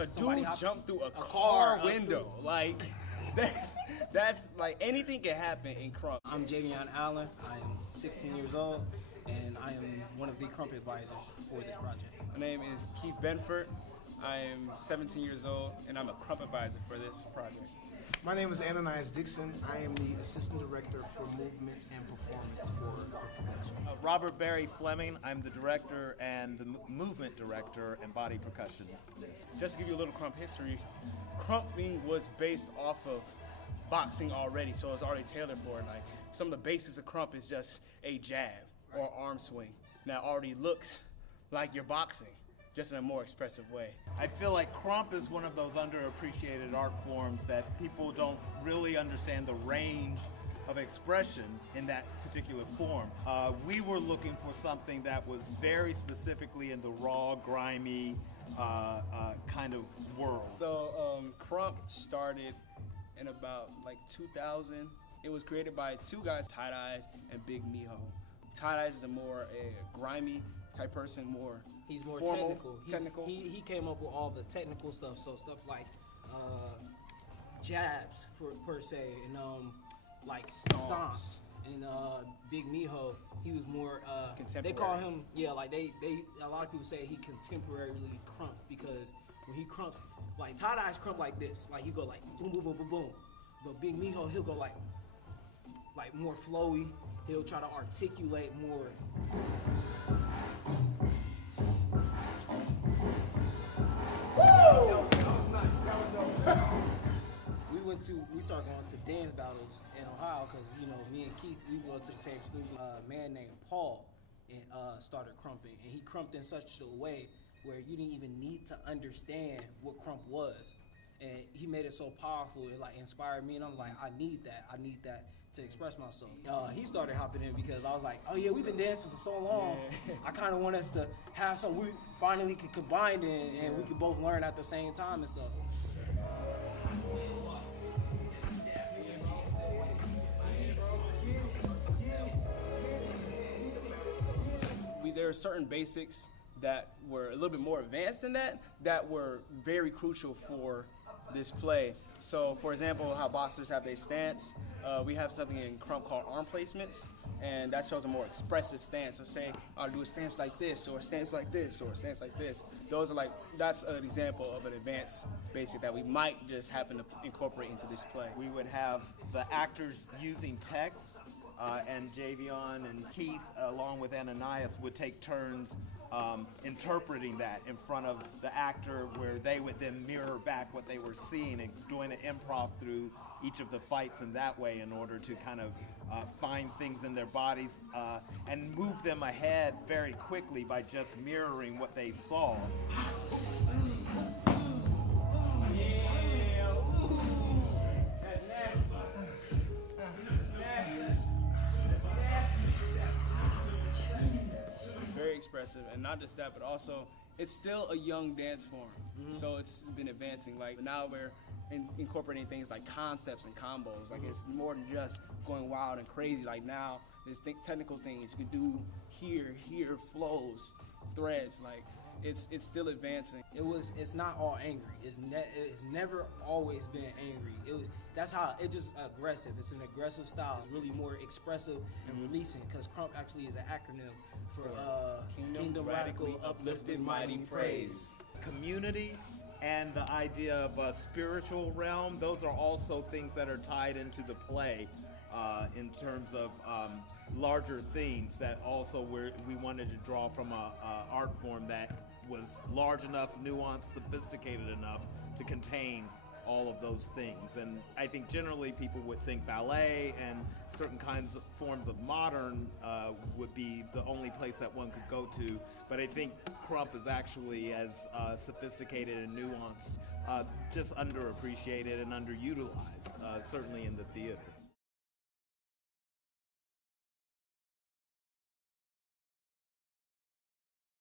A somebody dude jumped through a car car window. Like, that's like anything can happen in Krump. I'm Javion Allen. I am 16 years old, and I am one of the Krump advisors for this project. My name is Keith Benford. I am 17 years old, and I'm a Krump advisor for this project. My name is Ananias Dixon. I am the Assistant Director for Movement and Performance for Krump Production. Robert Barry Fleming. I'm the Director and the Movement Director and Body Percussionist. Just to give you a little Krump history, Krumping was based off of boxing already, so it's already tailored for it. Like, some of the basics of Krump is just a jab or arm swing. That already looks like you're boxing, just in a more expressive way. I feel like Krump is one of those underappreciated art forms that people don't really understand the range of expression in that particular form. We were looking for something that was very specifically in the raw, grimy kind of world. So Krump started in about like 2000. It was created by two guys, Tight Eyes and Big Miho. Tight Eyes is a more grimy type person, more He's more formal, technical. He came up with all the technical stuff, so stuff like jabs per se, and like stomps. And Big Miho, he was more contemporary. They call him, yeah, like they a lot of people say he contemporarily Krump, because when he crumps, like Tight Eyes crump like this, like he go like boom boom boom boom boom, but Big Miho, he'll go like more flowy. He'll try to articulate more. We started going to dance battles in Ohio because, you know, me and Keith, we go to the same school. A man named Paul started Krumping, and he crumped in such a way where you didn't even need to understand what Krump was. And he made it so powerful, it like inspired me, and I'm like, I need that to express myself. He started hopping in because I was like, oh yeah, we've been dancing for so long. Yeah. I kind of want us to have something we finally could combine in, and we could both learn at the same time and stuff. There are certain basics that were a little bit more advanced than that were very crucial for this play. So, for example, how boxers have their stance, we have something in Krump called arm placements, and that shows a more expressive stance. So say, I'll do a stance like this, or a stance like this, or a stance like this. Those are like, that's an example of an advanced basic that we might just happen to incorporate into this play. We would have the actors using text, and Javion and Keith, along with Ananias, would take turns interpreting that in front of the actor, where they would then mirror back what they were seeing and doing an improv through each of the fights in that way in order to kind of find things in their bodies and move them ahead very quickly by just mirroring what they saw. Expressive, and not just that, but also it's still a young dance form, so it's been advancing. Like now we're incorporating things like concepts and combos. Like it's more than just going wild and crazy. Like now there's technical things you can do here flows, threads. Like it's still advancing. It's not all angry. It's never always been angry. That's how it's just aggressive. It's an aggressive style. It's really more expressive and releasing, because Krump actually is an acronym for Kingdom Radically Uplifted Mighty Praise. Community and the idea of a spiritual realm, those are also things that are tied into the play in terms of larger themes that also we wanted to draw from a art form that was large enough, nuanced, sophisticated enough to contain all of those things. And I think generally people would think ballet and certain kinds of forms of modern would be the only place that one could go to, but I think Krump is actually as sophisticated and nuanced, just underappreciated and underutilized, certainly in the theater.